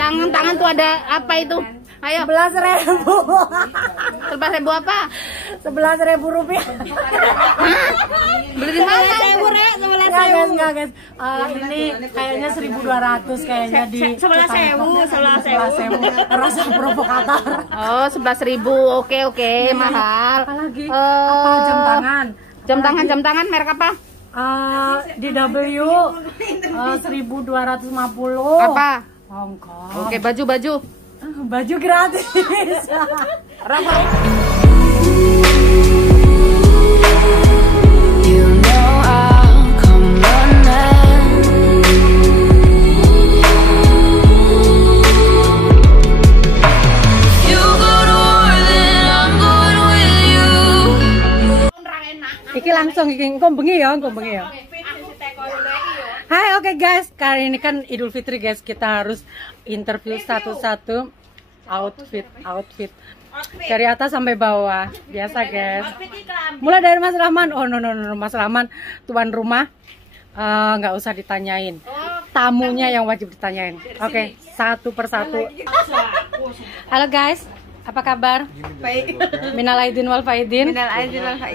tangan tuh ada apa itu? Ayo. 11.000. 11.000 apa? 11.000 rupiah. Beli di mana? 11.000. Enggak guys. Ini kayaknya 1.200 kayaknya di 11.000. Rasa provokator. Oh, 11.000. Oke, mahal. Apalagi apa jam tangan? Jam tangan merek apa? DW 1.250. Apa? Hongkong. Oke, baju. Baju gratis. You know I'll come running. You go to war, then I'm going with you. Iki langsung engko bengi ya. Hai, oke guys, kali ini kan Idul Fitri guys, kita harus interview satu-satu outfit dari atas sampai bawah, biasa guys. Mulai dari Mas Rahman. Oh no, Mas Rahman tuan rumah, nggak usah ditanyain, tamunya yang wajib ditanyain. Oke, satu persatu. Halo guys, apa kabar? Baik. Minal aidin wal faidin.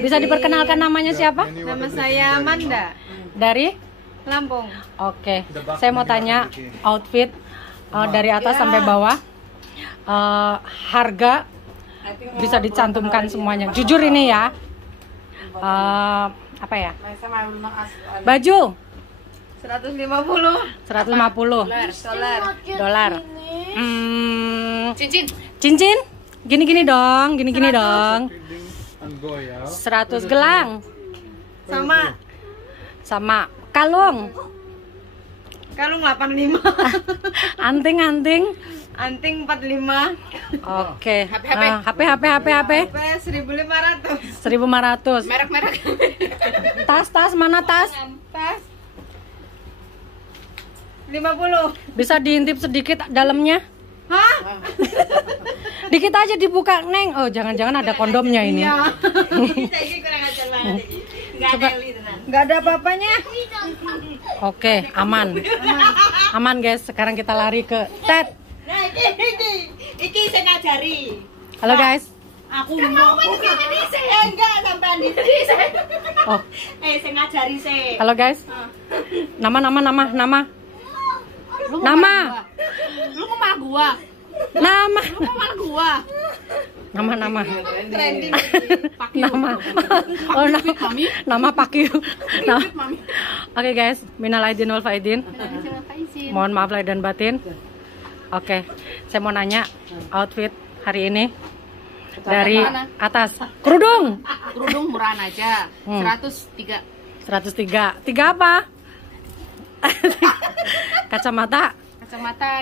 Bisa diperkenalkan namanya siapa? Nama saya Amanda Dari Lampung. Oke, saya mau tanya outfit dari atas sampai bawah, harga bisa dicantumkan semuanya. Jujur ini ya, apa ya? Baju 150 dolar. Cincin, gini dong. 100 gelang. Sama kalung 85. Anting 45. Oke. HP 1.500. Merek. Tas mana tas? Tas 50. Bisa diintip sedikit dalamnya? Hah? Dikit aja dibuka, Neng. Oh, jangan-jangan ada kondomnya ini. Nggak ada apa-apanya. Oke, aman guys. Sekarang kita lari ke Ted. Iki saya ngajari. Halo guys. Aku mau enggak sampean di sini. Oh, Saya ngajari saya. halo guys. Nama. Lu mau malah gua. Nama. Trending. Nama. Oh, nama Pakyu. Oke guys, minal aidin wal faidin. Mohon maaf lahir dan batin. Oke, saya mau nanya outfit hari ini dari atas. Kerudung Murahan aja. 103. 103. 3 apa? Kacamata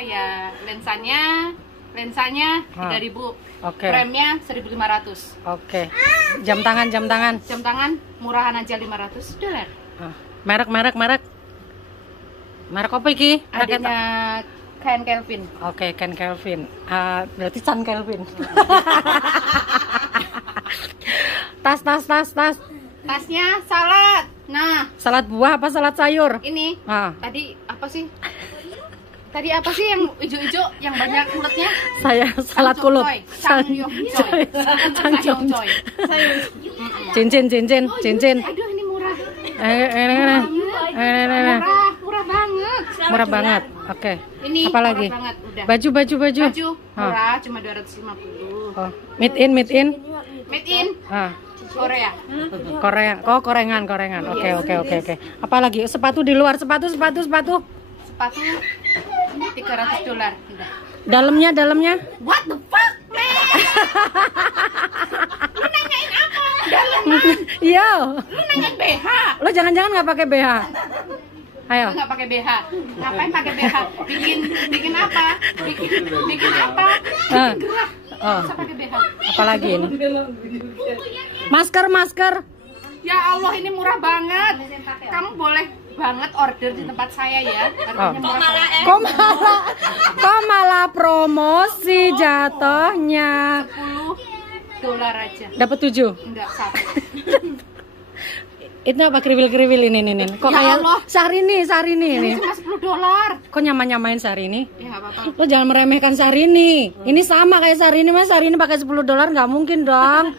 Ya lensanya 3.000. Oke. Premnya 1.500. Oke. Jam tangan. Jam tangan murahan aja 500 dolar. Merek. Merek apa iki? Adanya Ken Kelvin. Oke, Ken Kelvin. Berarti Chan Kelvin. Tas. Tasnya salad. Nah, Salad buah apa salad sayur? ini Ah, tadi apa sih? Tadi apa sih yang hijau-hijau yang banyak mulutnya? saya salad kulut. Changyongchoy. Cincin. Aduh, ini murah. Murah banget. Murah banget. Oke. Ini Apa lagi? murah banget, udah. Baju. Murah, cuma 250. Oh, made in. Made in Korea. Korengan. Oke. Apa lagi? Sepatu di luar. Sepatu. Sepatu $300. Udah. Dalamnya? What the fuck, man? Lu nanyain apa? Dalamnya? Iya. Lu nanyain BH? Lo jangan-jangan nggak pakai BH? Ayo. Lu nggak pakai BH? Ngapain pakai BH? Bikin apa? Bikin apa? Bikin gerak. Oh. Masa pakai BH? Apalagi ini? Masker. Ya Allah, ini murah banget. Kamu boleh banget order di tempat saya ya. Harganya murah. Kok malah promosi jatuhnya? $10 aja. Dapat 7. Enggak, 1. Itu apa kriwil-kriwil ini nih? Kok Ya kayak Allah. Syahrini ini. Ini cuma $10. Kok nyamain Syahrini? Ya nggak apa-apa. Lo jangan meremehkan Syahrini. Ini sama kayak Syahrini, Mas. Syahrini pakai $10 nggak mungkin dong.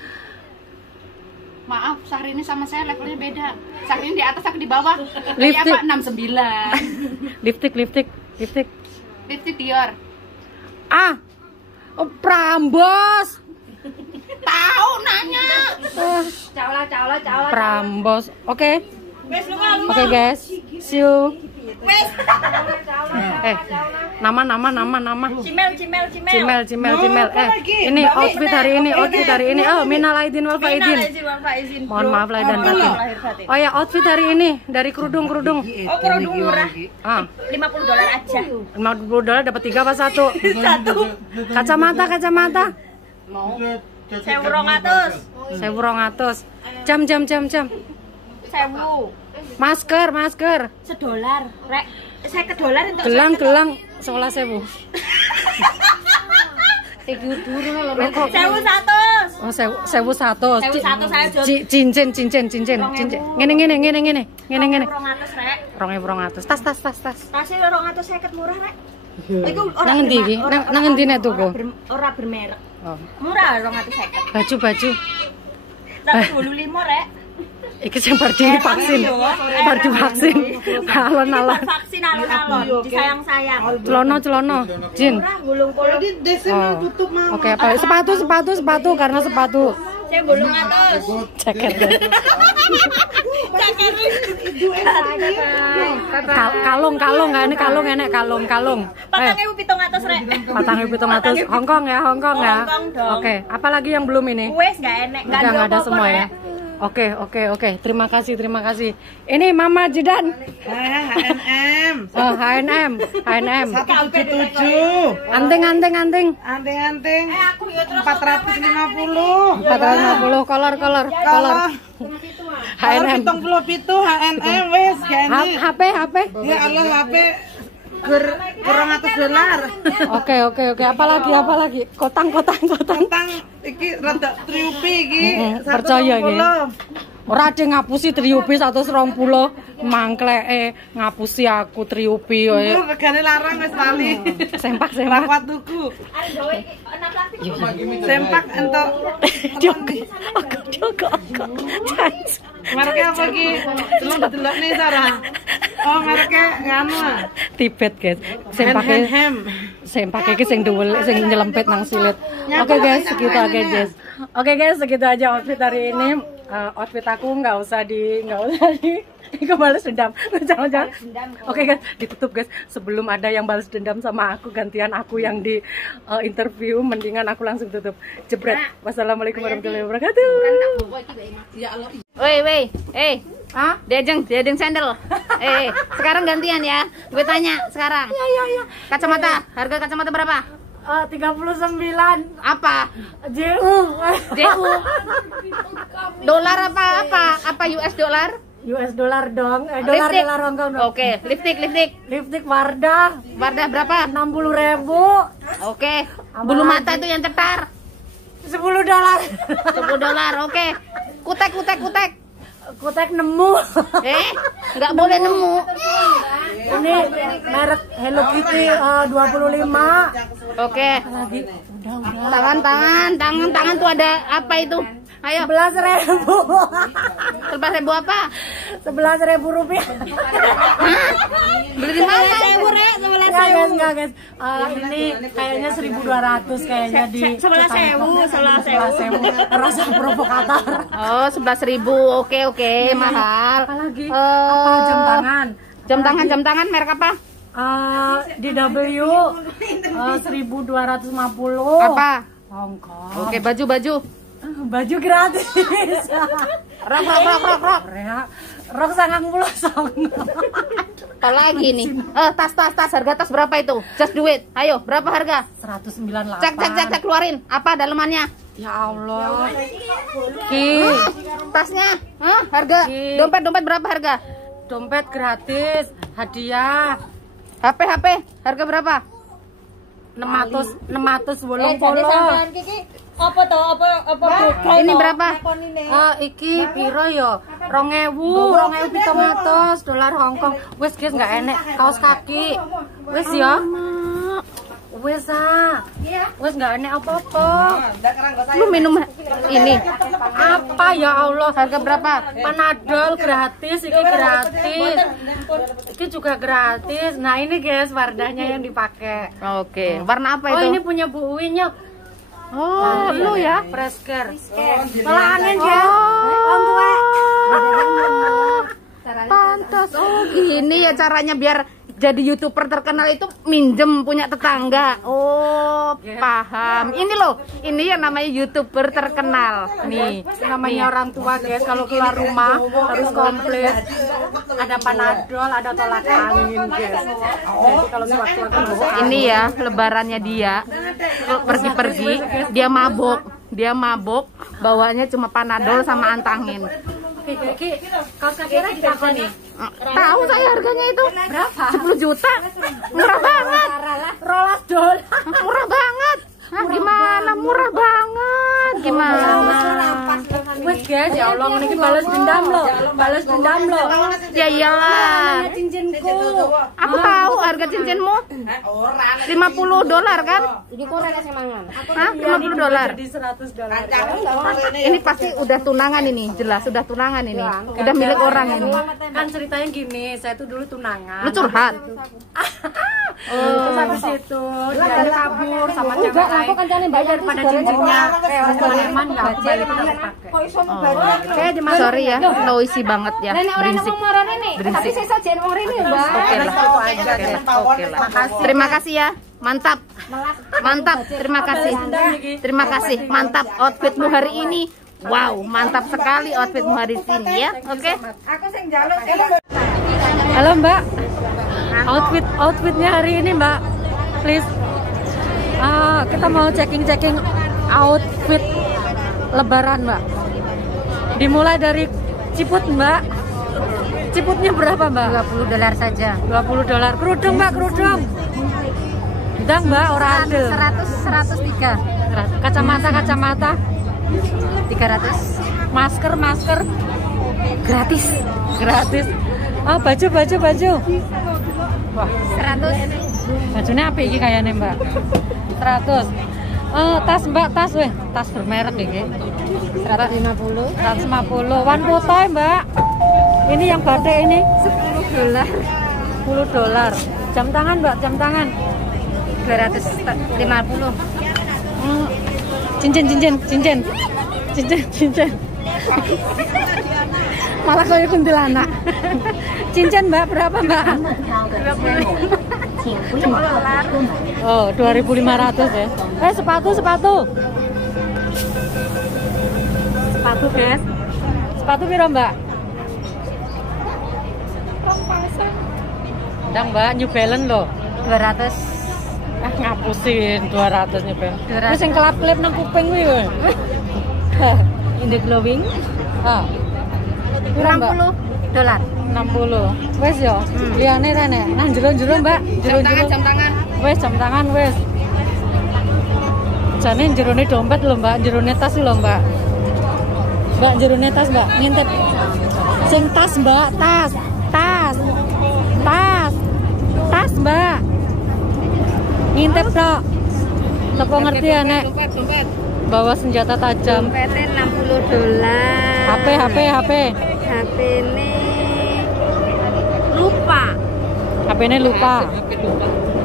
Maaf, Syahrini sama saya levelnya beda. Syahrini di atas, aku di bawah. Lipstick. Kayak apa? 69. Lipstick. Lipstick Dior. Ah, oh, Prambos. Tahu nanya. Prambos. Oke, guys. See you. Nama. Cimel. Ini outfit hari ini. Oh, minal aidin wal faizin. Mohon maaf lahir dan batin. Oh ya, outfit hari ini dari kerudung. Oh, kerudung murah. Ah, $50 aja. $50 dapat 3 apa 1? Kacamata. Mau 1.200. 1.200. Jam. 1.000. Masker. $1. Rek, saya ke dolar untuk Gelang 11.000. 1.100. Oh, 1.100. 1.100 saya jual. Cincin. Ngene. 200 rek. 2.200. Tas. Tasnya 250 murah rek. Iku Nang endi iki? Nang endi nek tuku? Ora bermerek. Oh. Murah 250. Baju. 125 rek. Iki sing bar divaksin. Alon-alon. Vaksin alon-alon, disayang-sayang. Celono. Jin. Murah 80. Oh. Oke, apa? Sepatu karena sepatu. Saya 800. Jaket. Kalung enggak ini kalung. 4.700 rek. 4.700 Hongkong ya. Hongkong dong. Oke, apalagi yang belum ini? Wes enggak enek, Enggak ada semua ya. Oke. Terima kasih. Ini Mama Jidan. H&M. Oh, H&M. 177. Anting. Anting-anting. 450. 450 kolor. H&M. H&M. H&M wes gini. HP. Ya Allah HP $200. Oke. Apalagi? Kotang. Tentang iki rada triupi iki. Percaya iki. 120. Ora ade ngapusi triupi 120 mangkleke ngapusi aku triupi kowe. Regane larang wis lali. Sempak. Rawat tuku. Sempak entuk. Oke. Mereknya apa iki? Delok delok nih Sarah. Oh, mereknya nganu. Tibet, guys. Hem. Sempake iki sing dhuwel sing nyelempet nang silit. Oke guys, segitu aja outfit hari ini. Outfit aku nggak usah di Aku balas dendam. Jangan. Oke guys, ditutup guys. Sebelum ada yang balas dendam sama aku, gantian aku yang di interview, mendingan aku langsung tutup. Jebret. Wassalamualaikum warahmatullahi wabarakatuh. Woi, Diajeng sandal. Sekarang gantian ya. Gue tanya sekarang. Iya. Kacamata, harga kacamata berapa? 39. Apa? JU. Dolar apa US dollar? US dollar dong. Dolar Hongkong dong. Oke, lipstick. Lipstick Wardah Berapa? 60.000. Oke. Bulu mata itu yang cetar. $10. $10. Oke. Kutek Nemu. nggak boleh nemu. Ini merek Hello Kitty 25. Oke. Lagi. Tangan tuh ada apa itu? Ayo. 11.000. 11.000 apa? 11.000 rupiah. Beli di mana? Enggak guys. Ini kayaknya 1.200 kayaknya di 11.000. Rasa provokator. Oh, 11.000. Oke, mahal. Apalagi? Apa jam tangan merek apa? DW 1.250. Apa? Hongkong. Oke, baju. Baju gratis. Rok. Rok 90. Apalagi nih? Tas. Harga tas berapa itu? Just do it. Ayo, berapa harga? 198. Cek keluarin. Apa dalemannya? Ya Allah. Tasnya? Harga? Dompet berapa harga? Dompet gratis, hadiah. HP harga berapa? 680. sampean iki apa to? Apa beda? Ini berapa? Iki piro yo? 2.700 dolar Hongkong. Wis guys, nggak enek kaos kaki. Wis ya. Wis wis nggak enek apa-apa. Lu minum ini. Apa ya Allah? Harga berapa? Panadol gratis, iki gratis. Iki juga gratis. Nah ini guys, wardahnya yang dipakai. Oke. Warna apa Oh itu? ini punya Bu Uwin yuk. Oh, lu ya. Fresker. Tolak angin ya. Pantas. Oh, gini ya caranya biar jadi YouTuber terkenal itu minjem punya tetangga. Oh, paham. Ini loh, ini yang namanya YouTuber terkenal. Nih, Namanya orang tua guys, kalau keluar rumah harus komplit. Ada panadol, ada tolak angin guys. Jadi kalau sewaktu-waktu bawa ini ya lebarannya dia. Kalau pergi-pergi dia mabok, bawanya cuma panadol sama antangin. Ki, kaos kaki lagi apa nih? Tahu saya harganya itu berapa? 10 juta. Murah banget. Rolas dolar. Murah banget. Gimana? Murah banget. Gimana? Wes guys, ya Allah, ini balas dendam loh. Balas dendam loh. Ya iyalah. Cincinku. Aku tahu harga cincinmu. 50 dolar kan? Hah? 50 dolar. Jadi 100 dolar. Ini pasti udah tunangan ini, jelas sudah tunangan ini. Udah milik orang ini. Kan ceritanya gini, saya tuh dulu tunangan. Lu curhat. Terus habis itu dia kabur sama cewek lain. Daripada cincinnya teman ya aku balik lagi pakai. Sorry ya, noisy banget ya. Berisik. Berisik. Oke lah. Terima kasih ya. Mantap. Mantap. Terima kasih. Terima kasih. Mantap outfitmu hari ini. Wow, mantap sekali outfitmu hari ini ya. Oke. Halo Mbak, outfitnya hari ini Mbak, please. Kita mau checking outfit Lebaran Mbak. Dimulai dari ciput Mbak. Ciputnya berapa Mbak? 20 dolar saja. 20 dolar. Kerudung Mbak, kerudung. Udang Mbak, ora adil. 103. Kacamata 300. masker Gratis. Baju. Wah, 100. bajunya apa ini kayaknya Mbak? 100. Tas Mbak, tas bermerek iki. 150. 150. One putoy Mbak. Ini yang batik ini 10 dolar. 10 dolar. Jam tangan Mbak, jam tangan 250. Cincin. Malah kayak kuntilanak. Cincin Mbak berapa Mbak? 20 dolar. Oh, 2.500 ya. Sepatu guys. Sepatu piro Mbak? Ndang Mbak, New Balance loh. 200. Ngapusin 200 New Balance. 200. Wis sing kelap-kelip nang kuping kuwi kowe. In the glowing. Piro Mbak? 60 dolar. 60. Wes yo. Liyane rene. Nang jero-jero Mbak. Jam tangan. Wes jam tangan wes. Jane jerone dompet lho Mbak, jerone tas lho Mbak. Mbak jerone tas Mbak, ngintip. Sing tas Mbak, tas Mbak. Ngintip tok. Tepo ngerti ya Nek? Dompet. Bawa senjata tajam. Dompetnya 60 dolar. HP. HP ini lupa. HP ini lupa.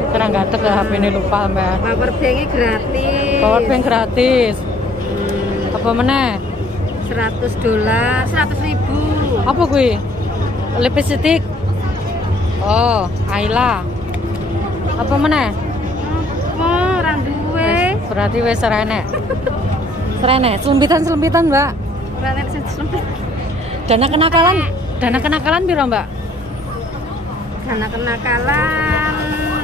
Terang gatek lah HP ini lupa Mbak. Powerbanknya gratis. Powerbank gratis. Apa meneh? 100 dolar, 100.000. Apa kuwi? Lipstick. Oh, Ayla. Apa meneh? Ora duwe. Berarti wis serene. Selembitan Mbak. Ora nek sempit. Dana kenakalan piro Mbak? Dana kenakalan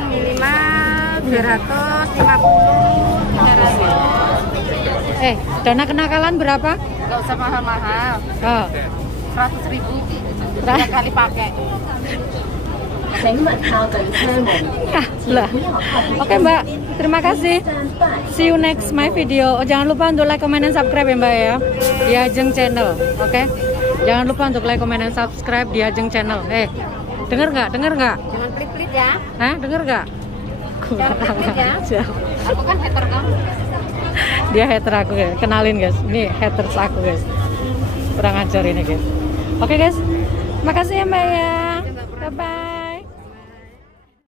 minimal 250, 300. Dana kenakalan berapa? Gak usah mahal-mahal. Oh, 100.000 tiga kali pakai. Lah. Oke Mbak, terima kasih. See you next my video. Oh, jangan lupa untuk like, comment, dan subscribe ya Mbak ya. Di Ajeng Channel, oke? Jangan lupa untuk like, comment, dan subscribe di Ajeng Channel. Denger nggak? Denger nggak? Jangan pelit-pelit ya. Hah? Denger nggak? Jangan pelit-pelit ya. Aku kan hater kamu. Dia hater aku guys. Kenalin guys. Ini haters aku guys. Kurang ajar ini guys. Oke guys. Makasih ya Mbak ya. Bye bye.